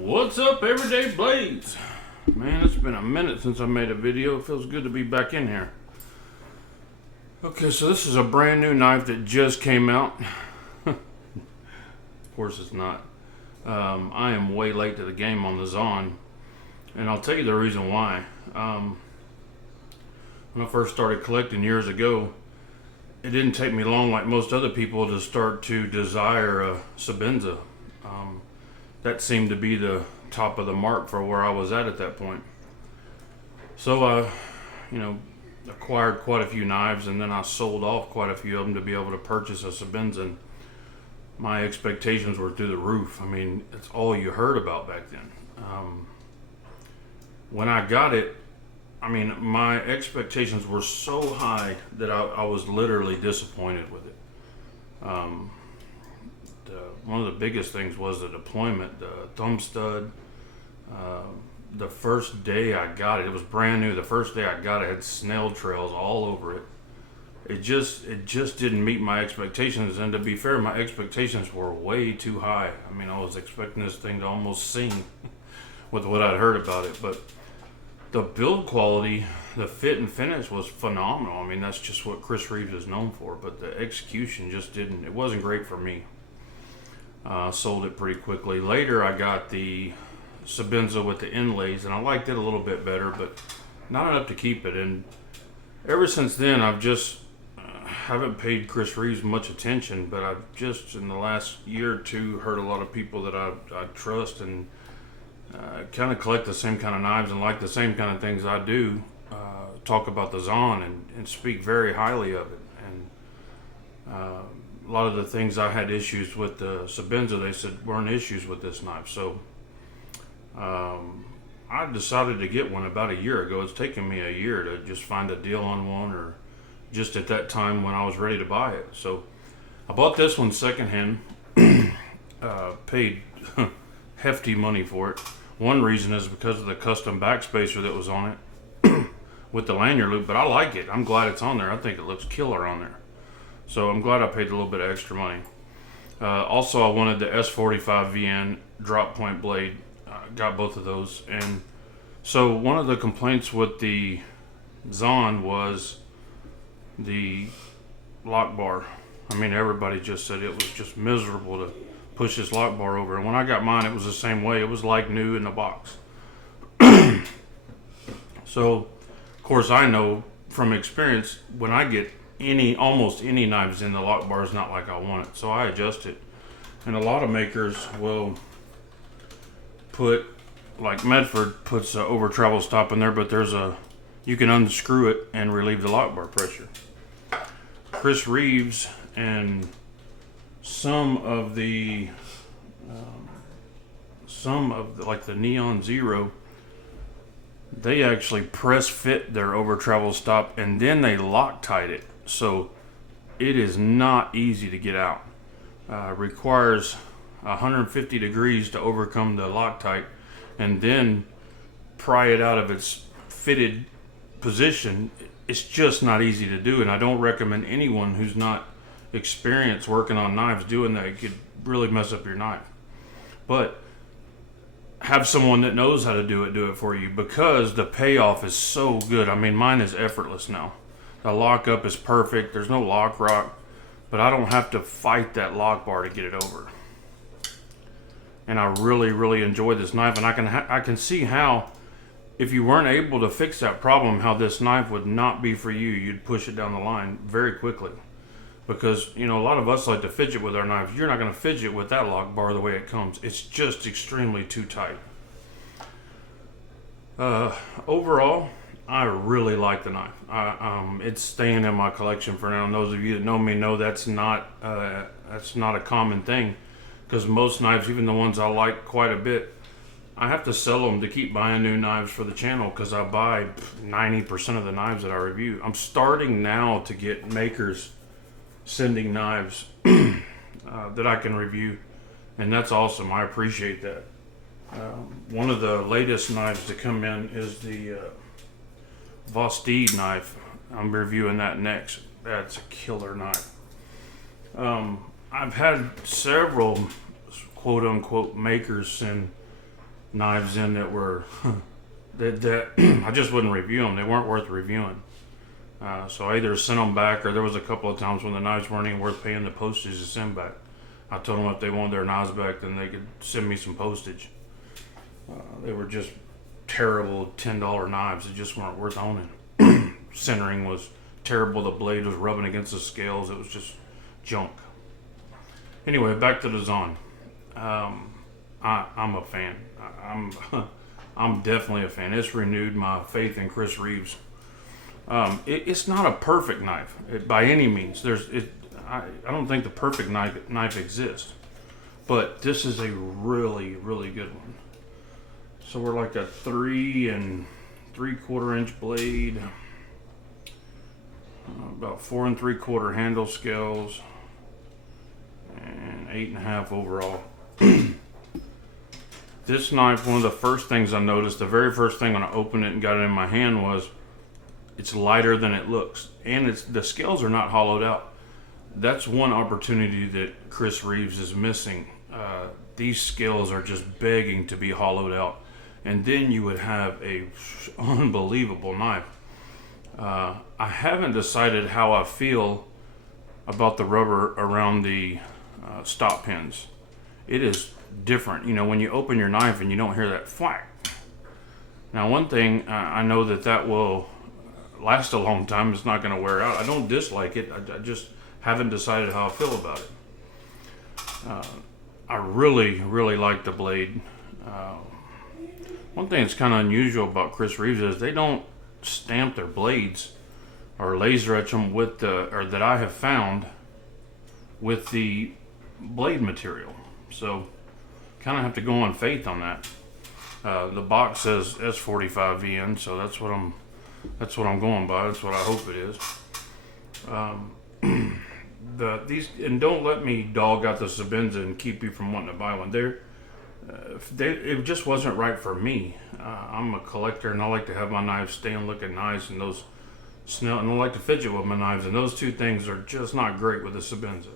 What's up, Everyday Blades? Man, it's been a minute since I made a video. It feels good to be back in here. Okay, so this is a brand new knife that just came out. Of course it's not. I am way late to the game on the Zaan, and I'll tell you the reason why. When I first started collecting years ago, it didn't take me long, like most other people, to start to desire a Sebenza. That seemed to be the top of the mark for where I was at that point. So I, acquired quite a few knives, and then I sold off quite a few of them to be able to purchase a Sebenza. And my expectations were through the roof. I mean, it's all you heard about back then. When I got it, my expectations were so high that I was literally disappointed with it. One of the biggest things was the deployment, the thumb stud. The first day I got it, it was brand new. The first day I got it, had snail trails all over it. It just didn't meet my expectations, and to be fair, my expectations were way too high. I mean, I was expecting this thing to almost sing with what I'd heard about it, but the build quality, the fit and finish was phenomenal. I mean, that's just what Chris Reeves is known for, but the execution just didn't, it wasn't great for me. Sold it pretty quickly. Later, I got the Sebenza with the inlays, and I liked it a little bit better, but not enough to keep it. And ever since then, I've just haven't paid Chris Reeves much attention, but I've just, in the last year or two, heard a lot of people that I trust and kind of collect the same kind of knives and like the same kind of things I do, talk about the Zaan and speak very highly of it. And a lot of the things I had issues with the Sebenza, they said weren't issues with this knife. So I decided to get one about a year ago. It's taken me a year to just find a deal on one, or just at that time when I was ready to buy it. So I bought this one secondhand, paid hefty money for it. One reason is because of the custom backspacer that was on it with the lanyard loop, but I like it. I'm glad it's on there. I think it looks killer on there. So I'm glad I paid a little bit of extra money. Also, I wanted the S45VN drop point blade. Got both of those. And so one of the complaints with the Zaan was the lock bar. I mean, everybody just said it was just miserable to push this lock bar over. And when I got mine, it was the same way. It was like new in the box. So, of course, I know from experience, when I get almost any knives in, the lock bar is not like I want it. So I adjust it. And a lot of makers will put, like Medford puts a over travel stop in there, but you can unscrew it and relieve the lock bar pressure. Chris Reeves and some of the like the Neon Zero, they actually press fit their over travel stop and then they loctite it. So it is not easy to get out. Requires 150 degrees to overcome the Loctite and then pry it out of its fitted position. It's just not easy to do, and I don't recommend anyone who's not experienced working on knives doing that. It could really mess up your knife. But have someone that knows how to do it for you, because the payoff is so good. I mean, mine is effortless now. The lockup is perfect. There's no lock rock, but I don't have to fight that lock bar to get it over. And I really, really enjoy this knife, and I can see how, if you weren't able to fix that problem, how this knife would not be for you. You'd push it down the line very quickly, because a lot of us like to fidget with our knives. You're not going to fidget with that lock bar the way it comes. It's just extremely too tight. Overall, I really like the knife. It's staying in my collection for now. And those of you that know me know that's not a common thing, because most knives, even the ones I like quite a bit, I have to sell them to keep buying new knives for the channel, because I buy 90% of the knives that I review. I'm starting now to get makers sending knives that I can review, and that's awesome. I appreciate that. One of the latest knives to come in is the Loctite knife. I'm reviewing that next. That's a killer knife. I've had several quote-unquote makers send knives in that were that I just wouldn't review them. They weren't worth reviewing. So I either sent them back, or there was a couple of times when the knives weren't even worth paying the postage to send back. I told them if they wanted their knives back, then they could send me some postage. They were just terrible $10 knives. They just weren't worth owning. Centering was terrible. The blade was rubbing against the scales. It was just junk. Anyway, back to the Zaan. I'm a fan. I'm definitely a fan. It's renewed my faith in Chris Reeves. It's not a perfect knife by any means. I don't think the perfect knife exists, but this is a really, really good one. So we're like a 3 3/4 inch blade, about 4 3/4 handle scales, and 8.5 overall. This knife, one of the first things I noticed, the very first thing when I opened it and got it in my hand, was it's lighter than it looks, and the scales are not hollowed out. That's one opportunity that Chris Reeves is missing. These scales are just begging to be hollowed out, and then you would have a unbelievable knife. I haven't decided how I feel about the rubber around the stop pins. It is different, when you open your knife and you don't hear that thwack. Now, one thing I know that will last a long time. It's not going to wear out. I don't dislike it. I just haven't decided how I feel about it. I really, really like the blade. One thing that's kind of unusual about Chris Reeves is they don't stamp their blades or laser etch them with or that I have found, with the blade material. So kind of have to go on faith on that. The box says S45VN, so that's what I'm going by. That's what I hope it is. These, and don't let me dog out the Sebenza and keep you from wanting to buy one. It just wasn't right for me. I'm a collector, and I like to have my knives stand looking nice, and and I like to fidget with my knives, and those two things are just not great with the Sebenza.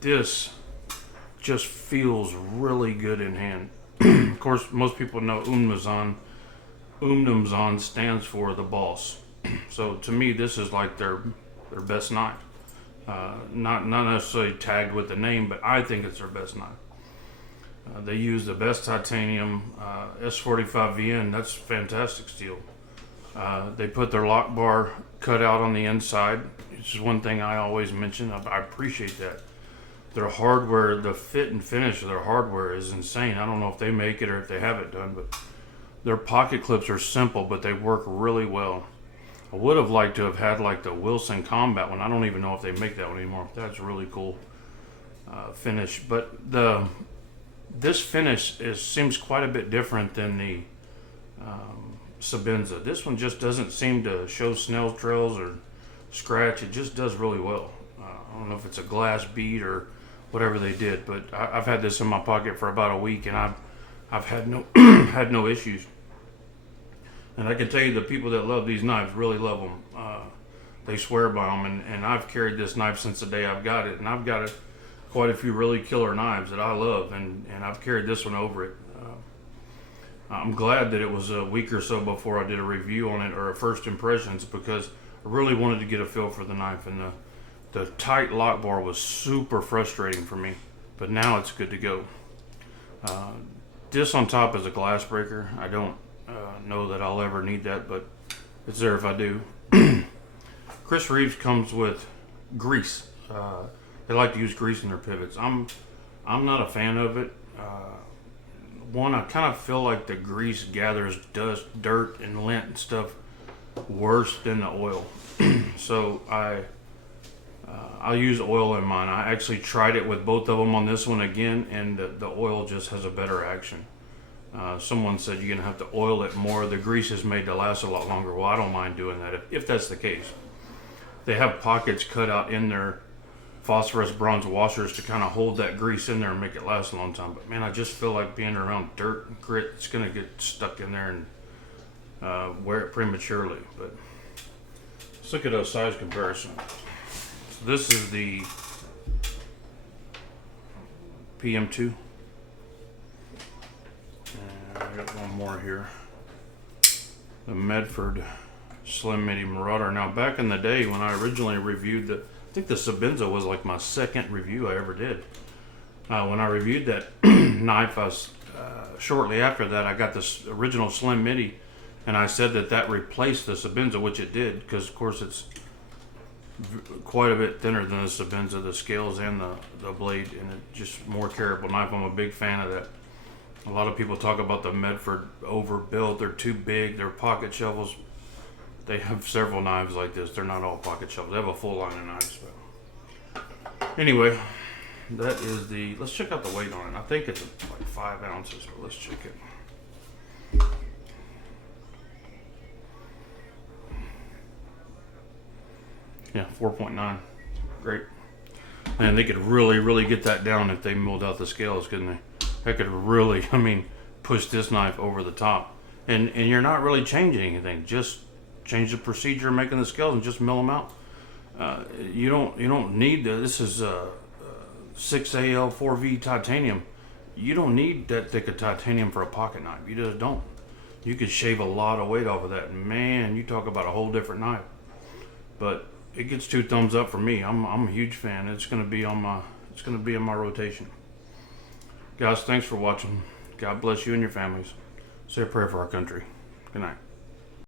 This just feels really good in hand. Of course, most people know Umnumzaan stands for the boss. So to me, this is like their best knife. Not necessarily tagged with the name, but I think it's their best knife. They use the best titanium S45VN. That's fantastic steel. They put their lock bar cut out on the inside, which is one thing I always mention. I appreciate that. Their hardware, the fit and finish of their hardware is insane. I don't know if they make it or if they have it done, but their pocket clips are simple, but they work really well. I would have liked to have had like the Wilson Combat one. I don't even know if they make that one anymore. That's really cool finish. But this finish seems quite a bit different than the Sebenza. This one just doesn't seem to show snail trails or scratch. It just does really well. I don't know if it's a glass bead or whatever they did, but I've had this in my pocket for about a week, and I've had no had no issues. And I can tell you, the people that love these knives really love them. They swear by them, and I've carried this knife since the day I've got it, and I've got quite a few really killer knives that I love, and I've carried this one over it. I'm glad that it was a week or so before I did a review on it, or a first impressions, because I really wanted to get a feel for the knife, and the tight lock bar was super frustrating for me, but now it's good to go. This on top is a glass breaker. I don't know that I'll ever need that, but it's there if I do. Chris Reeves comes with grease. They like to use grease in their pivots. I'm not a fan of it. One, I kind of feel like the grease gathers dust, dirt, and lint and stuff worse than the oil. So I'll use oil in mine. I actually tried it with both of them on this one again, and the oil just has a better action. Someone said you're gonna have to oil it more. The grease is made to last a lot longer. Well, I don't mind doing that if that's the case. They have pockets cut out in their phosphorus bronze washers to kind of hold that grease in there and make it last a long time. But man, I just feel like being around dirt and grit, it's gonna get stuck in there and wear it prematurely. But let's look at a size comparison. So this is the PM2. I got one more here. The Medford Slim Midi Marauder. Now, back in the day when I originally reviewed I think the Sebenza was like my second review I ever did. When I reviewed that knife, shortly after that, I got this original Slim Midi, and I said that replaced the Sebenza, which it did, because of course it's quite a bit thinner than the Sebenza, the scales and the blade, and it's just more carryable knife. I'm a big fan of that. A lot of people talk about the Medford overbuilt. They're too big. They're pocket shovels. They have several knives like this. They're not all pocket shovels. They have a full line of knives. But anyway, that is let's check out the weight on it. I think it's like 5 ounces, but let's check it. Yeah, 4.9. Great. And they could really get that down if they milled out the scales, couldn't they? They could really, push this knife over the top. And you're not really changing anything. Just change the procedure of making the scales and just mill them out. You don't need this is 6AL4V titanium. You don't need that thick of titanium for a pocket knife. You just don't. You could shave a lot of weight off of that. And man, you talk about a whole different knife. But it gets 2 thumbs up for me. I'm a huge fan. It's gonna be in my rotation. Guys, thanks for watching. God bless you and your families. Say a prayer for our country. Good night.